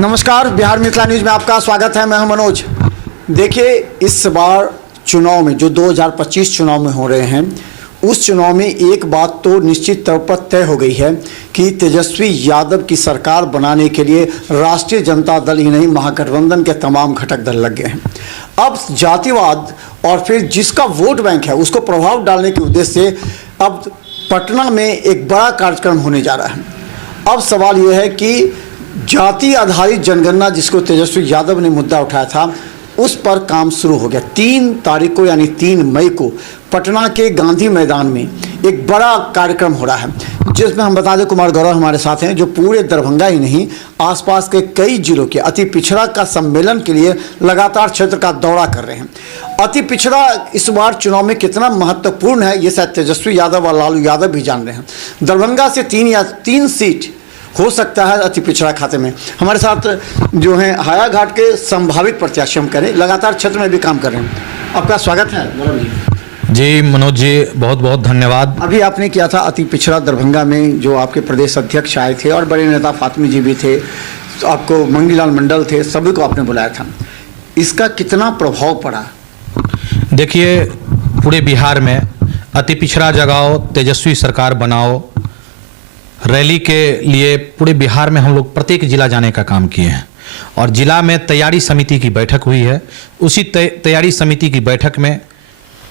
नमस्कार, बिहार मिथिला न्यूज में आपका स्वागत है। मैं हूं मनोज। देखिए, इस बार चुनाव में जो 2025 चुनाव में हो रहे हैं, उस चुनाव में एक बात तो निश्चित तौर पर तय हो गई है कि तेजस्वी यादव की सरकार बनाने के लिए राष्ट्रीय जनता दल ही नहीं, महागठबंधन के तमाम घटक दल लग गए हैं। अब जातिवाद और फिर जिसका वोट बैंक है उसको प्रभाव डालने के उद्देश्य से अब पटना में एक बड़ा कार्यक्रम होने जा रहा है। अब सवाल यह है कि जाति आधारित जनगणना जिसको तेजस्वी यादव ने मुद्दा उठाया था, उस पर काम शुरू हो गया। 3 तारीख को यानी 3 मई को पटना के गांधी मैदान में एक बड़ा कार्यक्रम हो रहा है, जिसमें हम बता दें कुमार गौरव हमारे साथ हैं, जो पूरे दरभंगा ही नहीं आसपास के कई जिलों के अति पिछड़ा का सम्मेलन के लिए लगातार क्षेत्र का दौरा कर रहे हैं। अति पिछड़ा इस बार चुनाव में कितना महत्वपूर्ण है, ये शायद तेजस्वी यादव और लालू यादव भी जान रहे हैं। दरभंगा से 3 सीट हो सकता है अति पिछड़ा खाते में। हमारे साथ जो हैं हायाघाट के संभावित प्रत्याशी हम करें, लगातार क्षेत्र में भी काम कर रहे हैं। आपका स्वागत है गौरव जी। मनोज जी, बहुत बहुत धन्यवाद। अभी आपने किया था अति पिछड़ा दरभंगा में, जो आपके प्रदेश अध्यक्ष आए थे और बड़े नेता फातिमी जी भी थे, तो आपको मंगीलाल मंडल थे, सभी को आपने बुलाया था। इसका कितना प्रभाव पड़ा? देखिए, पूरे बिहार में अति पिछड़ा जगाओ, तेजस्वी सरकार बनाओ रैली के लिए पूरे बिहार में हम लोग प्रत्येक जिला जाने का काम किए हैं और जिला में तैयारी समिति की बैठक हुई है। उसी तैयारी समिति की बैठक में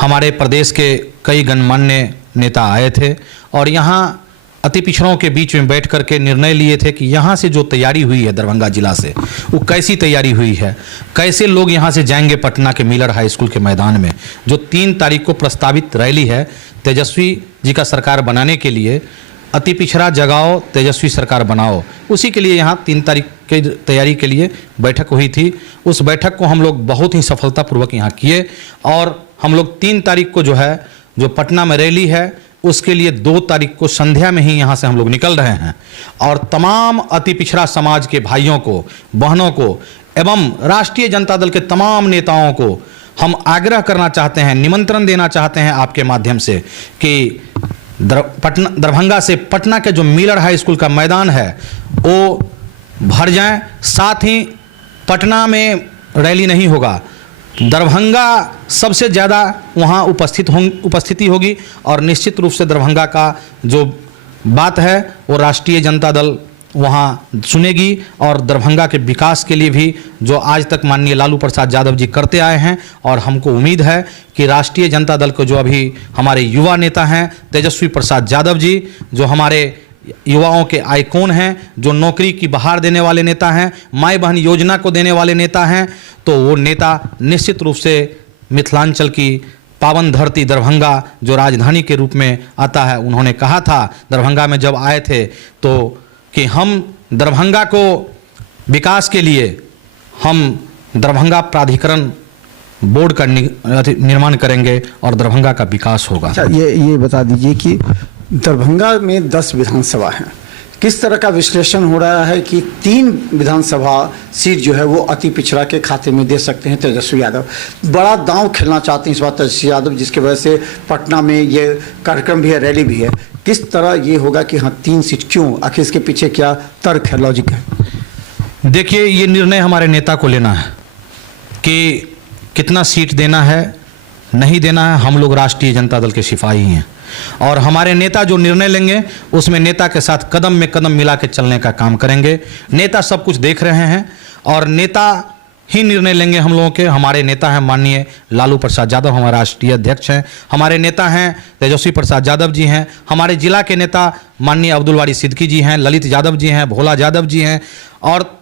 हमारे प्रदेश के कई गणमान्य नेता आए थे और यहाँ अति पिछड़ों के बीच में बैठ कर के निर्णय लिए थे कि यहाँ से जो तैयारी हुई है दरभंगा जिला से, वो कैसी तैयारी हुई है, कैसे लोग यहाँ से जाएंगे पटना के मिलर हाई स्कूल के मैदान में। जो 3 तारीख को प्रस्तावित रैली है तेजस्वी जी का सरकार बनाने के लिए, अति पिछड़ा जगाओ तेजस्वी सरकार बनाओ, उसी के लिए यहाँ 3 तारीख के तैयारी के लिए बैठक हुई थी। उस बैठक को हम लोग बहुत ही सफलतापूर्वक यहाँ किए और हम लोग 3 तारीख को जो पटना में रैली है, उसके लिए 2 तारीख को संध्या में ही यहाँ से हम लोग निकल रहे हैं और तमाम अति पिछड़ा समाज के भाइयों को, बहनों को एवं राष्ट्रीय जनता दल के तमाम नेताओं को हम आग्रह करना चाहते हैं, निमंत्रण देना चाहते हैं आपके माध्यम से कि दरभंगा से पटना के जो मिलर हाई स्कूल का मैदान है वो भर जाएं। साथ ही पटना में रैली नहीं होगा, दरभंगा सबसे ज़्यादा वहाँ उपस्थिति होगी और निश्चित रूप से दरभंगा का जो बात है वो राष्ट्रीय जनता दल वहाँ सुनेगी और दरभंगा के विकास के लिए भी जो आज तक माननीय लालू प्रसाद यादव जी करते आए हैं, और हमको उम्मीद है कि राष्ट्रीय जनता दल को जो अभी हमारे युवा नेता हैं तेजस्वी प्रसाद यादव जी, जो हमारे युवाओं के आइकॉन हैं, जो नौकरी की बहार देने वाले नेता हैं, माई बहन योजना को देने वाले नेता हैं, तो वो नेता निश्चित रूप से मिथिलांचल की पावन धरती दरभंगा जो राजधानी के रूप में आता है, उन्होंने कहा था दरभंगा में जब आए थे तो कि हम दरभंगा को विकास के लिए हम दरभंगा प्राधिकरण बोर्ड का निर्माण करेंगे और दरभंगा का विकास होगा। अच्छा, ये बता दीजिए कि दरभंगा में 10 विधानसभा हैं, किस तरह का विश्लेषण हो रहा है कि 3 विधानसभा सीट जो है वो अति पिछड़ा के खाते में दे सकते हैं तेजस्वी यादव। बड़ा दांव खेलना चाहते हैं इस बार तेजस्वी यादव, जिसकी वजह से पटना में ये कार्यक्रम भी है, रैली भी है। किस तरह ये होगा कि हाँ 3 सीट क्यों, आखिर इसके पीछे क्या तर्क है, लॉजिक है? देखिए, ये निर्णय हमारे नेता को लेना है कि कितना सीट देना है, नहीं देना है। हम लोग राष्ट्रीय जनता दल के सिपाही हैं और हमारे नेता जो निर्णय लेंगे उसमें नेता के साथ कदम में कदम मिला के चलने का काम करेंगे। नेता सब कुछ देख रहे हैं और नेता ही निर्णय लेंगे हम लोगों के। हमारे नेता हैं माननीय लालू प्रसाद यादव, हमारे राष्ट्रीय अध्यक्ष हैं। हमारे नेता हैं तेजस्वी प्रसाद यादव जी हैं। हमारे जिला के नेता माननीय अब्दुल वारी सिद्दीकी जी हैं, ललित यादव जी हैं, भोला यादव जी हैं और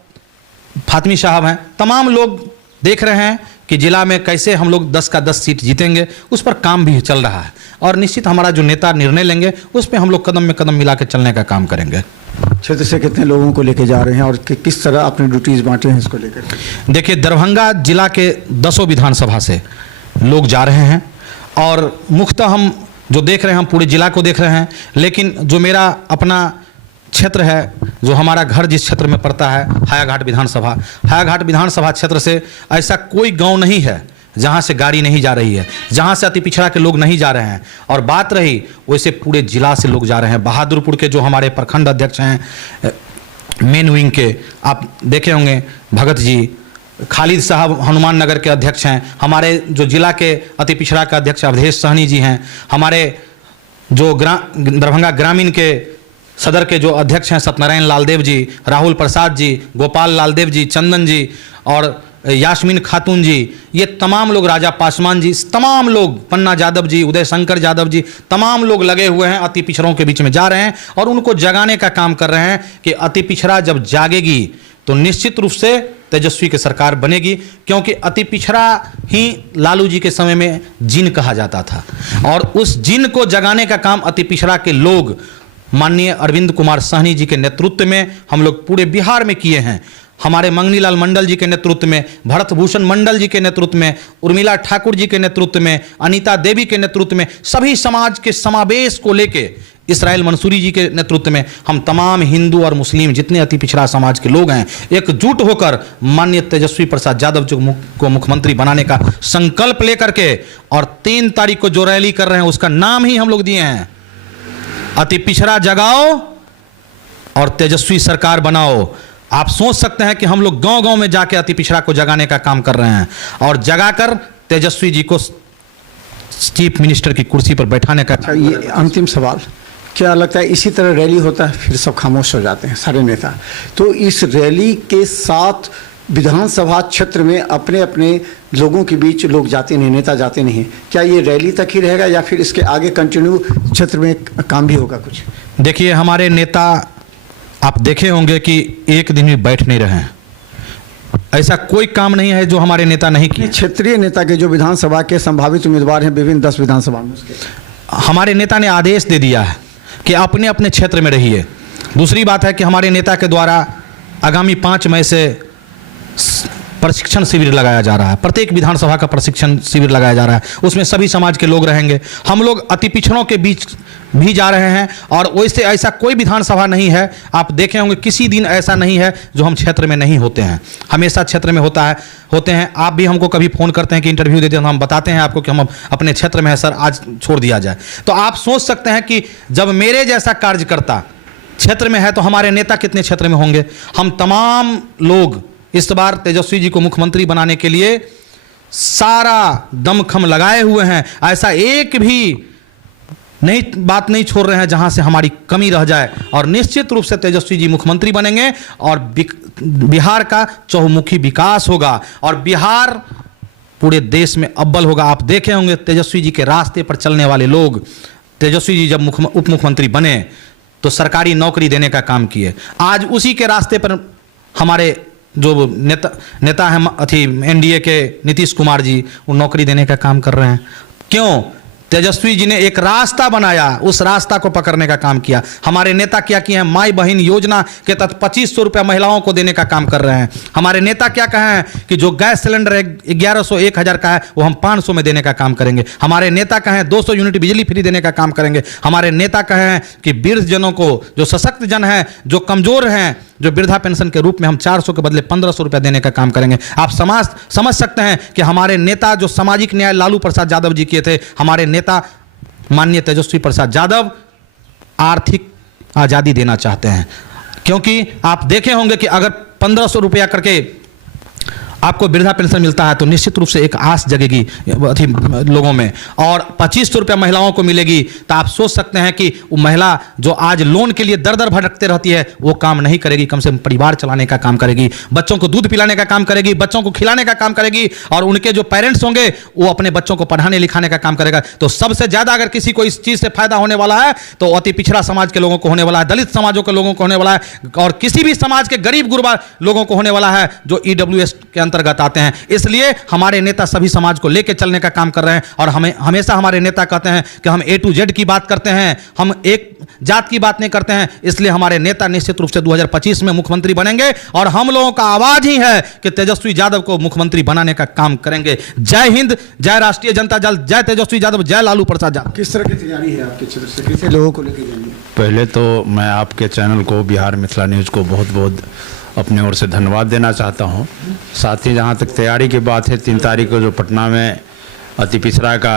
फातिमी साहब हैं। तमाम लोग देख रहे हैं कि जिला में कैसे हम लोग 10 का 10 सीट जीतेंगे, उस पर काम भी चल रहा है और निश्चित हमारा जो नेता निर्णय लेंगे उस पर हम लोग कदम में कदम मिला के चलने का काम करेंगे। क्षेत्र से कितने लोगों को लेके जा रहे हैं और किस तरह अपने ड्यूटीज बांटे हैं इसको लेकर? देखिए, दरभंगा जिला के 10 विधानसभा से लोग जा रहे हैं और मुख्यतः हम जो देख रहे हैं, हम पूरे जिला को देख रहे हैं, लेकिन जो मेरा अपना क्षेत्र है, जो हमारा घर जिस क्षेत्र में पड़ता है हायाघाट विधानसभा क्षेत्र से ऐसा कोई गांव नहीं है जहां से गाड़ी नहीं जा रही है, जहां से अति पिछड़ा के लोग नहीं जा रहे हैं। और बात रही वैसे पूरे जिला से लोग जा रहे हैं। बहादुरपुर के जो हमारे प्रखंड अध्यक्ष हैं मेन विंग के आप देखे होंगे भगत जी, खालिद साहब हनुमान नगर के अध्यक्ष हैं, हमारे जो जिला के अति पिछड़ा के अध्यक्ष अवधेश सहनी जी हैं, हमारे जो दरभंगा ग्रामीण के सदर के जो अध्यक्ष हैं सत्यनारायण लालदेव जी, राहुल प्रसाद जी, गोपाल लालदेव जी, चंदन जी और यास्मीन खातून जी, ये तमाम लोग, राजा पासवान जी, तमाम लोग, पन्ना यादव जी, उदय शंकर यादव जी, तमाम लोग लगे हुए हैं, अति पिछड़ों के बीच में जा रहे हैं और उनको जगाने का काम कर रहे हैं कि अति पिछड़ा जब जागेगी तो निश्चित रूप से तेजस्वी की सरकार बनेगी, क्योंकि अति पिछड़ा ही लालू जी के समय में जिन कहा जाता था और उस जिन को जगाने का काम अति पिछड़ा के लोग माननीय अरविंद कुमार साहनी जी के नेतृत्व में हम लोग पूरे बिहार में किए हैं। हमारे मंगनीलाल मंडल जी के नेतृत्व में, भरत भूषण मंडल जी के नेतृत्व में, उर्मिला ठाकुर जी के नेतृत्व में, अनीता देवी के नेतृत्व में, सभी समाज के समावेश को लेके इसराइल मंसूरी जी के नेतृत्व में हम तमाम हिंदू और मुस्लिम जितने अति पिछड़ा समाज के लोग हैं एकजुट होकर माननीय तेजस्वी प्रसाद यादव जी को मुख्यमंत्री बनाने का संकल्प लेकर के और 3 तारीख को जो रैली कर रहे हैं उसका नाम ही हम लोग दिए हैं अति पिछड़ा जगाओ और तेजस्वी सरकार बनाओ। आप सोच सकते हैं कि हम लोग गांव-गांव में जाके अति पिछड़ा को जगाने का काम कर रहे हैं और जगाकर तेजस्वी जी को चीफ मिनिस्टर की कुर्सी पर बैठाने का। ये अंतिम सवाल, क्या लगता है इसी तरह रैली होता है फिर सब खामोश हो जाते हैं सारे नेता, तो इस रैली के साथ विधानसभा क्षेत्र में अपने अपने लोगों के बीच लोग जाते नहीं, नेता जाते नहीं, क्या ये रैली तक ही रहेगा या फिर इसके आगे कंटिन्यू क्षेत्र में काम भी होगा कुछ? देखिए, हमारे नेता आप देखे होंगे कि एक दिन भी बैठ नहीं रहे हैं, ऐसा कोई काम नहीं है जो हमारे नेता नहीं किए। क्षेत्रीय नेता के जो विधानसभा के संभावित उम्मीदवार हैं विभिन्न 10 विधानसभा में, उसके हमारे नेता ने आदेश दे दिया है कि अपने अपने क्षेत्र में रहिए। दूसरी बात है कि हमारे नेता के द्वारा आगामी 5 मई से प्रशिक्षण शिविर लगाया जा रहा है, प्रत्येक विधानसभा का प्रशिक्षण शिविर लगाया जा रहा है, उसमें सभी समाज के लोग रहेंगे। हम लोग अति पिछड़ों के बीच भी जा रहे हैं और वैसे ऐसा कोई विधानसभा नहीं है, आप देखे होंगे किसी दिन ऐसा नहीं है जो हम क्षेत्र में नहीं होते हैं, हमेशा क्षेत्र में होते हैं। आप भी हमको कभी फ़ोन करते हैं कि इंटरव्यू देते हैं, हम बताते हैं आपको कि हम अपने क्षेत्र में है सर, आज छोड़ दिया जाए। तो आप सोच सकते हैं कि जब मेरे जैसा कार्यकर्ता क्षेत्र में है तो हमारे नेता कितने क्षेत्र में होंगे। हम तमाम लोग इस बार तेजस्वी जी को मुख्यमंत्री बनाने के लिए सारा दमखम लगाए हुए हैं, ऐसा एक भी बात नहीं छोड़ रहे हैं जहां से हमारी कमी रह जाए और निश्चित रूप से तेजस्वी जी मुख्यमंत्री बनेंगे और बिहार का चहुमुखी विकास होगा और बिहार पूरे देश में अव्वल होगा। आप देखे होंगे तेजस्वी जी के रास्ते पर चलने वाले लोग, तेजस्वी जी जब उप मुख्यमंत्री बने तो सरकारी नौकरी देने का काम किए, आज उसी के रास्ते पर हमारे जो नेता हैं एनडीए के नीतीश कुमार जी, वो नौकरी देने का काम कर रहे हैं। क्यों? तेजस्वी जी ने एक रास्ता बनाया, उस रास्ता को पकड़ने का काम किया। हमारे नेता क्या किए हैं? माई बहन योजना के तहत 2500 रुपया महिलाओं को देने का काम कर रहे हैं। हमारे नेता क्या कहे हैं कि जो गैस सिलेंडर 1100 1000 का है वो हम 500 में देने का काम करेंगे। हमारे नेता कहे हैं 200 यूनिट बिजली फ्री देने का काम करेंगे। हमारे नेता कहे हैं कि वृद्ध जनों को, जो सशक्त जन हैं, जो कमजोर हैं, जो वृद्धा पेंशन के रूप में हम 400 के बदले 1500 रुपया देने का काम करेंगे। आप समझ सकते हैं कि हमारे नेता जो सामाजिक न्याय लालू प्रसाद यादव जी किए थे, हमारे नेता माननीय तेजस्वी प्रसाद यादव आर्थिक आज़ादी देना चाहते हैं। क्योंकि आप देखे होंगे कि अगर 1500 रुपया करके आपको वृद्धा पेंशन मिलता है तो निश्चित रूप से एक आस जगेगी लोगों में, और 2500 रुपया महिलाओं को मिलेगी तो आप सोच सकते हैं कि वो महिला जो आज लोन के लिए दर दर भटकते रहती है वो काम नहीं करेगी, कम से कम परिवार चलाने का काम करेगी, बच्चों को दूध पिलाने का काम करेगी, बच्चों को खिलाने का काम करेगी, और उनके जो पेरेंट्स होंगे वो अपने बच्चों को पढ़ाने लिखाने का काम करेगा। तो सबसे ज़्यादा अगर किसी को इस चीज़ से फायदा होने वाला है तो अति पिछड़ा समाज के लोगों को होने वाला है, दलित समाजों के लोगों को होने वाला है, और किसी भी समाज के गरीब गुरबा लोगों को होने वाला है जो EWS के अंतर्गत आते हैं। इसलिए हमारे नेता सभी समाज को लेकर चलने का काम कर रहे हैं और हमें हमेशा हमारे नेता कहते हैं कि हम A to Z की बात करते हैं, हम एक जात की बात नहीं करते हैं। इसलिए हमारे नेता निश्चित रूप से 2025 में मुख्यमंत्री बनेंगे और हम लोगों का आवाज ही है कि तेजस्वी यादव को मुख्यमंत्री बनाने का काम करेंगे। जय हिंद, जय राष्ट्रीय जनता दल, जय तेजस्वी यादव, जय लालू प्रसाद यादव। किस तरह की तैयारी है आपके क्षेत्र से, कितने लोगों को लेकर जाएंगे? पहले तो मैं आपके चैनल को, बिहार मिथिला न्यूज़ को बहुत बहुत अपने ओर से धन्यवाद देना चाहता हूं। साथ ही जहां तक तैयारी की बात है, 3 तारीख को जो पटना में अति पिछड़ा का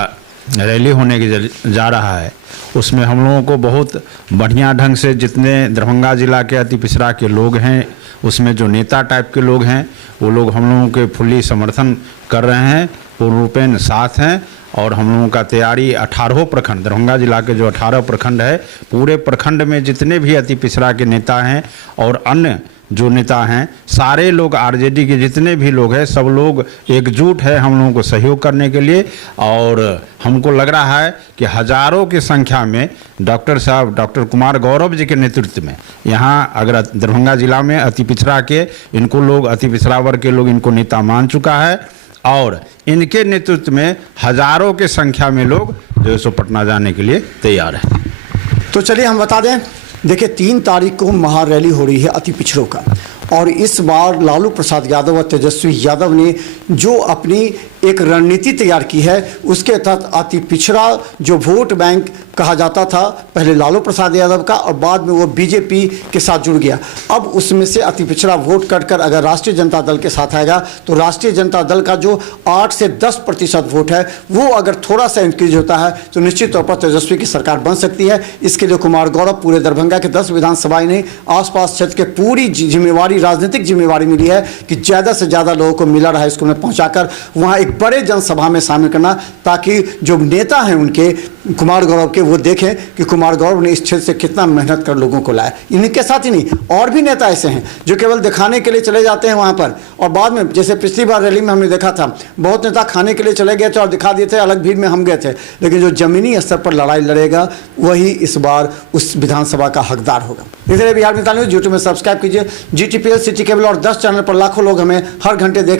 रैली होने की जा रहा है, उसमें हम लोगों को बहुत बढ़िया ढंग से जितने दरभंगा जिला के अति पिछड़ा के लोग हैं, उसमें जो नेता टाइप के लोग हैं, वो लोग हम लोगों के फुल्ली समर्थन कर रहे हैं, पूर्ण रूपेण साथ हैं। और हम लोगों का तैयारी 18 प्रखंड, दरभंगा जिला के जो 18 प्रखंड है, पूरे प्रखंड में जितने भी अति पिछड़ा के नेता हैं और अन्य जो नेता हैं, सारे लोग आरजेडी के जितने भी लोग हैं, सब लोग एकजुट है हम लोगों को सहयोग करने के लिए। और हमको लग रहा है कि हजारों की संख्या में डॉक्टर कुमार गौरव जी के नेतृत्व में यहाँ अगर दरभंगा जिला में अति पिछड़ा के इनको लोग, अति पिछड़ा वर्ग के लोग इनको नेता मान चुका है और इनके नेतृत्व में हजारों के संख्या में लोग जो है सो पटना जाने के लिए तैयार है। तो चलिए हम बता दें, देखिए 3 तारीख को महारैली हो रही है अति पिछड़ों का, और इस बार लालू प्रसाद यादव और तेजस्वी यादव ने जो अपनी एक रणनीति तैयार की है, उसके तहत अति पिछड़ा जो वोट बैंक कहा जाता था पहले लालू प्रसाद यादव का, और बाद में वो बीजेपी के साथ जुड़ गया। अब उसमें से अति पिछड़ा वोट कटकर अगर राष्ट्रीय जनता दल के साथ आएगा तो राष्ट्रीय जनता दल का जो 8 से 10% वोट है वो अगर थोड़ा सा इंक्रीज होता है तो निश्चित तौर पर तेजस्वी की सरकार बन सकती है। इसके लिए कुमार गौरव पूरे दरभंगा के 10 विधानसभाएं नहीं, आसपास क्षेत्र के पूरी जिम्मेवारी, राजनीतिक जिम्मेवारी मिली है कि ज़्यादा से ज़्यादा लोगों को मिला रहा है स्कूल में पहुँचाकर वहाँ एक बड़े जनसभा में शामिल करना, ताकि जो नेता हैं उनके कुमार गौरव के वो देखें कि कुमार गौरव ने इस क्षेत्र से कितना मेहनत कर लोगों को लाया। इनके साथ ही नहीं, और भी नेता ऐसे हैं जो केवल दिखाने के लिए चले जाते हैं वहाँ पर, और बाद में जैसे पिछली बार रैली में हमने देखा था बहुत नेता खाने के लिए चले गए थे और दिखा दिए थे, अलग भीड़ में हम गए थे, लेकिन जो जमीनी स्तर पर लड़ाई लड़ेगा वही इस बार उस विधानसभा का हकदार होगा। इसलिए बिहार मित्र न्यूज़ यूट्यूब में सब्सक्राइब कीजिए, GTPL, सिटी केबल और 10 चैनल पर लाखों लोग हमें हर घंटे देख